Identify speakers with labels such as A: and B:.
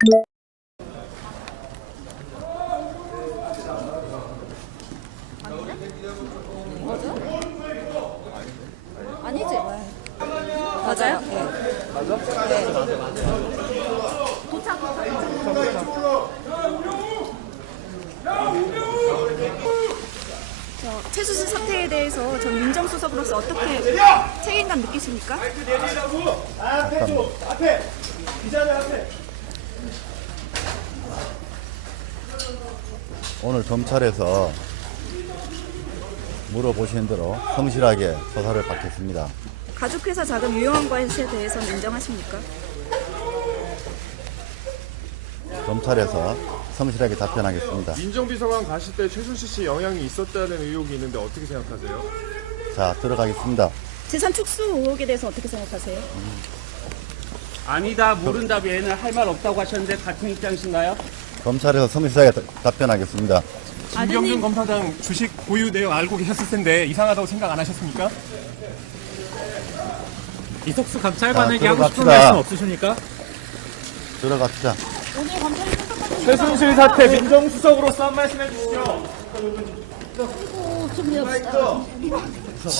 A: 아니지? 맞아요? 네.
B: 맞아?
A: 네.
B: 도착.
A: 최수진 사태에 대해서 전 민정수석으로서 어떻게 책임감 느끼십니까?
B: 앞에 줘. 앞에. 기자들 앞에.
C: 오늘 검찰에서 물어보신 대로 성실하게 조사를 받겠습니다.
A: 가족회사 자금 유용한 것에 대해서는 인정하십니까?
C: 검찰에서 성실하게 답변하겠습니다.
D: 민정비서관 가실 때 최순실 씨 영향이 있었다는 의혹이 있는데 어떻게 생각하세요?
C: 자, 들어가겠습니다.
A: 재산 축소 의혹에 대해서 어떻게 생각하세요?
E: 아니다, 모른다 외에는 할 말 없다고 하셨는데 같은 입장이신가요?
C: 검찰에서 성실하게 답변하겠습니다.
F: 김경준 검사장 주식 보유 내용 알고 계셨을 텐데 이상하다고 생각 안 하셨습니까?
E: 이석수 감찰관에게 하고 싶은
C: 들어갑시다.
E: 말씀 없으십니까?
C: 들어갑시다.
F: 최순실 사태 민정수석으로서 한 말씀 해주시죠.